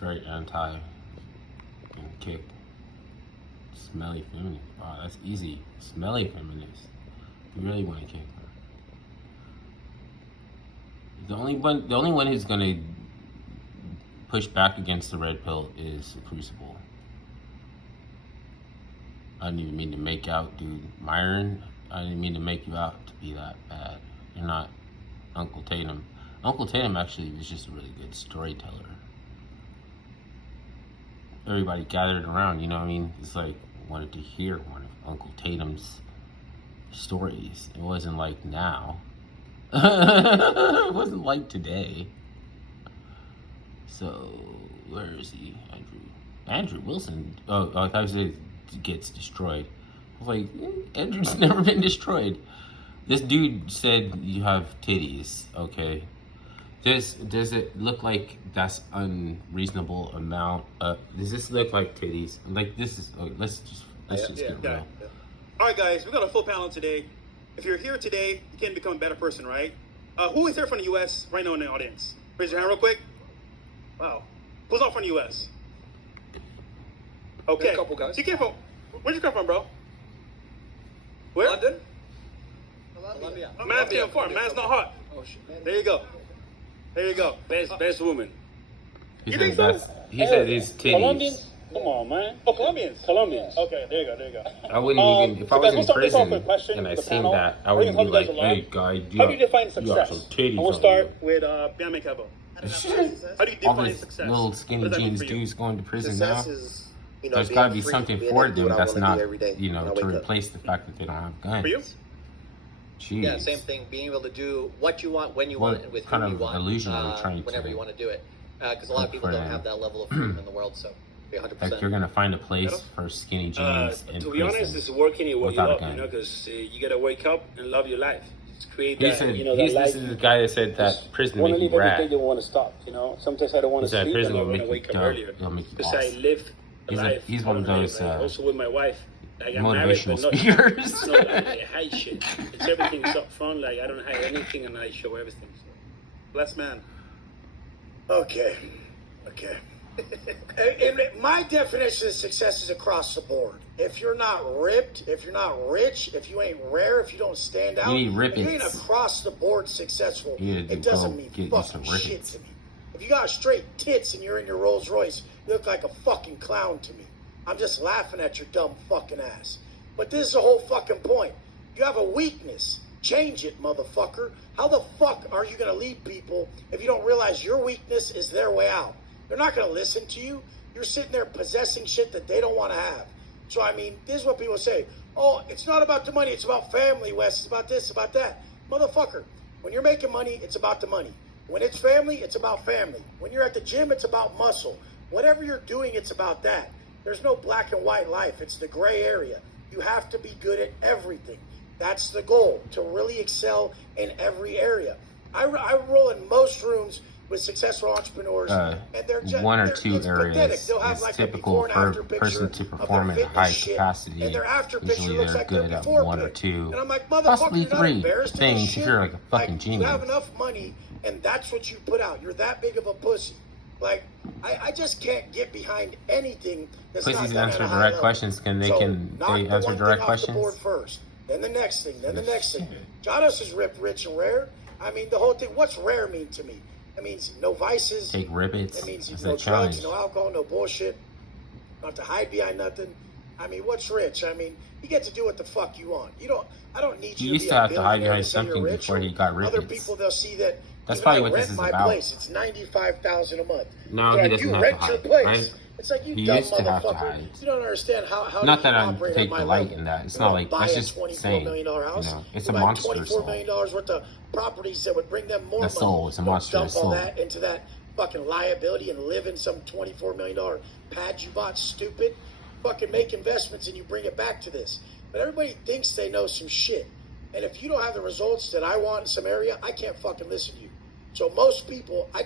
Very anti kick. Smelly feminist. Wow, that's easy. Smelly feminist. You really want to kick her. The only one who's gonna push back against the red pill is the Crucible. I didn't even mean to make out, dude. Myron, I didn't mean to make you out to be that bad. You're not Uncle Tatum. Uncle Tatum actually was just a really good storyteller. Everybody gathered around, you know what I mean? It's like, wanted to hear one of Uncle Tatum's stories. It wasn't like now. It wasn't like today. So, where is he? Andrew Wilson. Oh, I thought he said gets destroyed. I was like, Andrew's never been destroyed. This dude said you have titties, okay? Does it look like that's unreasonable amount? Does this look like titties? Like this is. Let's just get real. Yeah. All right, guys, we got a full panel today. If you're here today, you can become a better person, right? Who is here from the U.S. right now in the audience? Raise your hand real quick. Wow. Who's all from the U.S.? Okay. A couple guys. So you came from. Where'd you come from, bro? Where? London. Colombia. Man's getting far. Man's not hot. Oh shit. There you go. There you go. Best woman. He You said think so? that's. He said his titties. Colombians? Come on, man. Oh, Colombians. Colombians. Okay, there you go. I wouldn't even if I was in prison question, and I the seen panel. that, I wouldn't be like, "Hey, guy, How do you define you got some success? titties I will on start you." with Biame Kebo. How do you All define these success? little skinny What does that mean jeans for you? dudes going to prison Success now. is, There's being got to be free, something being for able to do them what I that's wanna not, do every day when I to wake up. replace the fact that they don't have guns. For you? Jeez. Yeah, same thing. Being able to do what you want, when you What want, and with kind whom you of want, illusion are we trying whenever to you want to do it. Because a lot of hope people for don't them? have that level of freedom in the world. So, be 100%. Like you're gonna find a place for skinny jeans in To be honest, prison. it's working in what you without a love, gun. you know, because you gotta wake up and love your life. Just create He that, said, you know, this that life. is the guy that said that prison Want make to you live every day, rad. don't want to stop. You know, sometimes I don't want He to said sleep. prison I'm will going make to you wake up dumb. earlier It'll make you because I boss. live a life. He's one of I wanna those, live, like, also with my wife. Like I'm motivational married, but speakers. It's not like I hide shit. It's everything's up front. Like I don't hide anything, and I show everything. So. Blessed man. Okay. And my definition of success is across the board. If you're not ripped, if you're not rich, if you ain't rare, if you don't stand out, need if you ain't rippets. across the board successful, You need to it doesn't go mean get you fucking some shit rippets. to me. If you got straight tits and you're in your Rolls Royce, you look like a fucking clown to me. I'm just laughing at your dumb fucking ass. But this is the whole fucking point. You have a weakness. Change it, motherfucker. How the fuck are you going to lead people if you don't realize your weakness is their way out? They're not going to listen to you. You're sitting there possessing shit that they don't want to have. So, I mean, this is what people say. Oh, it's not about the money. It's about family, Wes. It's about this, about that. Motherfucker, when you're making money, it's about the money. When it's family, it's about family. When you're at the gym, it's about muscle. Whatever you're doing, it's about that. There's no black and white life. It's the gray area. You have to be good at everything. That's the goal, to really excel in every area. I roll in most rooms with successful entrepreneurs, and they're just one or they're- two it's pathetic. areas They'll have is like a typical before and for after a picture person to of their perform at fitness high shit, capacity. and their after picture Usually looks they're like their good at before one or pic. two, And I'm like, motherfucker, possibly you're not three embarrassed of this things if shit? you're like a fucking You genius. have enough money, and that's what you put out. You're that big of a pussy. Like, I just can't get behind anything that's not Pussies done answer at a high direct level. questions. Can they So, can knock they the answer one direct thing off the board questions? first, then the next thing, then the next thing. Jados is ripped, rich, and rare. I mean, the whole thing. What's rare mean to me? It means no vices. Take ribbits. It means That's no a challenge. drugs, no alcohol, no bullshit. Not to hide behind nothing. I mean, what's rich? I mean, you get to do what the fuck you want. You don't. I don't need He you used to to be a have to hide billionaire behind say you're something rich. before he got Other ribbits. people, they'll see that. That's even probably I what this rent is my about. place. It's $95,000 a month. No, They're he like, doesn't you have rent to your hide, place. right? It's like you He dumb used to have to motherfucker. hide. You don't understand how Not you that can I'm operate take at my delight level. in that. It's You not don't like buy that's a just $24 saying. million house. You know, it's You a buy monster $24 soul. million worth of properties that would bring them more The soul, it's a Don't monster dump all soul. that into that fucking liability and live in some $24 million pad you bought, stupid. Fucking make investments and you bring it back to this. But everybody thinks they know some shit. And if you don't have the results that I want in some area, I can't fucking listen to you. So most people, I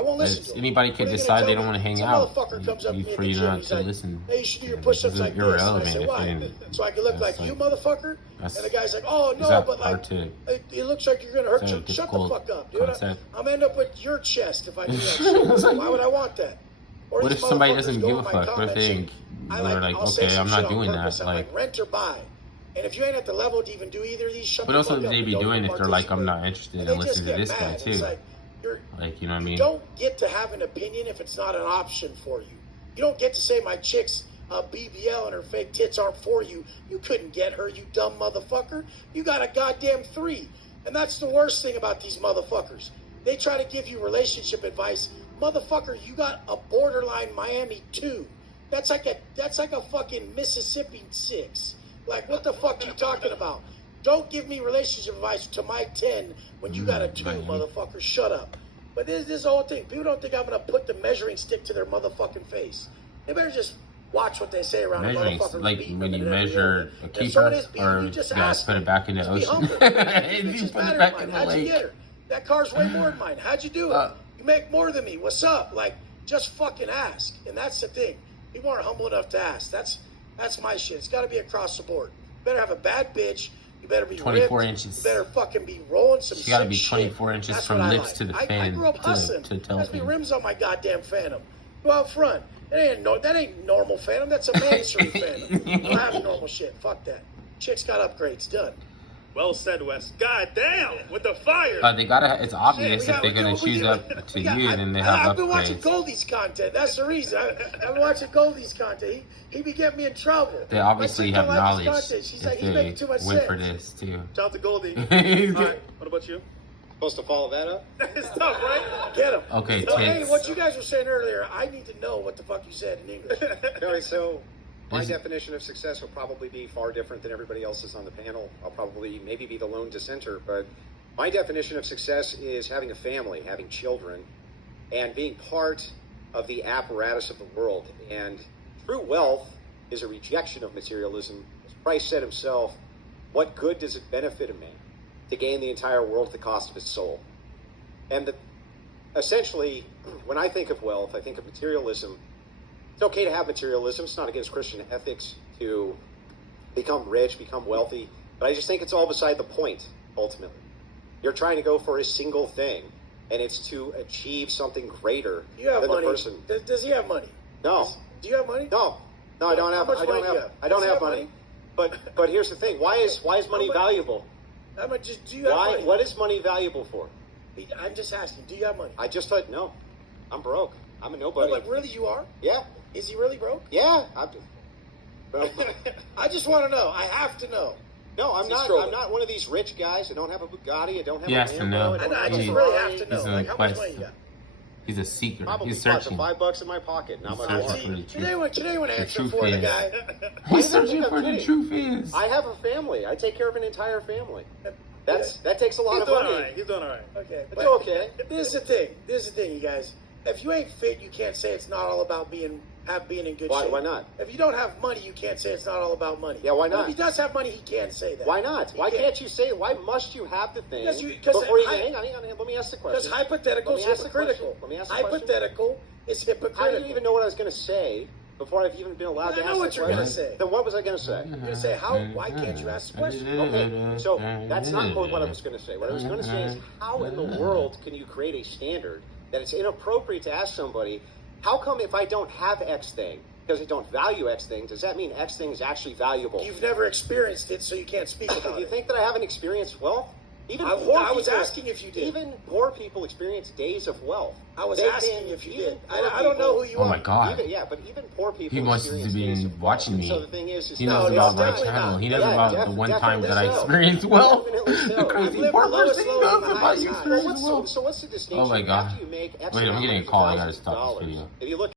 won't listen to them. Anybody What could are you decide gonna they tell don't want to me? hang Some out. motherfucker comes up to You me at free the gym, not he's to like, listen. hey, you should do your Yeah, push-ups this is like this. And I irrelevant say, if why? it- So I can look that's like you, like- motherfucker? that's- And the guy's like, oh, is no, that but like, hard to- it looks like you're going to hurt is that you. a Shut the difficult fuck up, dude. concept? I'm end up with your chest if I do that shit. Why would I want that? Or What these if somebody motherfuckers doesn't go give in a my fuck? What if they comments and they're like, I'll say okay, some I'm shit not on doing purpose. that. I'm Like, rent or buy. And if you ain't at the level to even do either of these, shut what the else fuck would up they and be don't doing if they're like, I'm participate. not interested And in they just listening to get this guy mad. too? It's like, Like, you know what I you mean? don't get to have an opinion if it's not an option for you. You don't get to say my chick's BBL and her fake tits aren't for you. You couldn't get her, you dumb motherfucker. You got a goddamn 3. And that's the worst thing about these motherfuckers. They try to give you relationship advice. Motherfucker, you got a borderline Miami 2. That's like a fucking Mississippi 6. Like, what the fuck are you talking about? Don't give me relationship advice to my 10 when you got a 2, Miami. motherfucker. Shut up. But this is the whole thing. People don't think I'm going to put the measuring stick to their motherfucking face. They better just watch what they say around Measuring, a motherfucker. like beating when them you in every measure area. a If keeper, someone is beating or you, you just guys ask put them. it back in the Just be ocean. humble. If Bitch you is put better it back than in mine. the How'd you lake. get her? That car's way more than mine. How'd you do it? You make more than me. What's up? Like, just fucking ask. And that's the thing. People aren't humble enough to ask. That's my shit. It's got to be across the board. You better have a bad bitch. You better be 24 ripped. inches. You better fucking be rolling some You gotta sick be shit. 24 inches That's from what I lips like. to the I fan, grew up hustling. to There's be telephone. rims on my goddamn Phantom. Go out front. That ain't normal Phantom. That's a mandatory Phantom. I don't have normal shit. Fuck that. Chick's got upgrades. Done. Well said, Wes. God damn, with the fire. They gotta. It's obvious Shit, if they're gonna choose up to you, then they have I've been watching upgrades. Goldie's content. That's the reason. I've been watching Goldie's content. He be getting me in trouble. They obviously My chick have don't like knowledge his content. She's if like, he's making too they much went sense. for this too. Shout out to Goldie. All right, what about you? Supposed to follow that up? It's tough, right? Get him. Okay, So, hey, tits. what you guys were saying earlier, I need to know what the fuck you said in English. All right, so my Is- definition of success will probably be far different than everybody else's on the panel. I'll probably maybe be the lone dissenter, but my definition of success is having a family, having children, and being part of the apparatus of the world. And true wealth is a rejection of materialism. As Christ said himself, what good does it benefit a man to gain the entire world at the cost of his soul? And essentially, when I think of wealth, I think of materialism. It's okay to have materialism. It's not against Christian ethics to become rich, become wealthy. But I just think it's all beside the point, ultimately. You're trying to go for a single thing, and it's to achieve something greater You have than money. the person. Does he have money? No, Do you have money? no, I don't have. How much I don't money do you have. have? I don't Does he have have money. money? But here's the thing. Why is money much- valuable? How much do you have Why? money? What is money valuable for? I'm just asking. Do you have money? I just thought no. I'm broke. I'm a No, nobody. but really, you are? Yeah, Is he really broke? yeah. Well, I just want to know. I have to know. no, I'm He's not. strolling. I'm not one of these rich guys. I don't have a Bugatti. I don't have He a has to Lambo. know. I don't I have a just He- really Ferrari. have to know. He's in a Like, how much quest. money you got? He's a seeker. Probably He's spots searching. of $5 in my pocket. Not He's my searching wallet. for the Can truth. anyone The answer truth for the is- guy? He's searching I'm for the kidding. truth is. I have a family. I take care of an entire family. That takes a lot He's of doing money. all right. He's doing all right. Okay. It's okay. This is the thing. This is the thing, you guys. If you ain't fit, you can't say it's not all about being in good Why? shape. Why not? If you don't have money, you can't say it's not all about money. Yeah, why But not? if he does have money, he can say that. Why not? He Why can. can't you say it? Why must you have the thing Because before you I- hang on? Let me ask the Because question. hypothetical Let is me ask the hypocritical. question. Let me ask the question. Hypothetical is How hypocritical. do you even know what I was going to say before I've even been allowed I to know ask what the you're gonna question? say. Then what was I going to say? You're gonna say, why can't you ask the question? Okay, so that's not what I was going to say. What I was going to say is, how in the world can you create a standard that it's inappropriate to ask somebody, how come if I don't have X thing, because I don't value X thing, does that mean X thing is actually valuable? You've never experienced it, so you can't speak about You it. think that I haven't experienced wealth? Even I poor was people- asking if you did. Even poor people experience days of wealth. I was They've asking been- if you even did. poor I don't know who people- you Oh are. my god. Even poor people. He must have experience days been of wealth. watching me. So the thing is He No, knows it's about my definitely channel. not. He knows Yeah, about the one time that I definitely so. experienced wealth. Definitely so. The crazy I've lived part the lowest person low knows and the about highest you high. experienced wealth. So what's the distinction Oh my God. after you make X Wait, I'm amount getting a of call. I gotta thousands of stop this dollars? video. If you look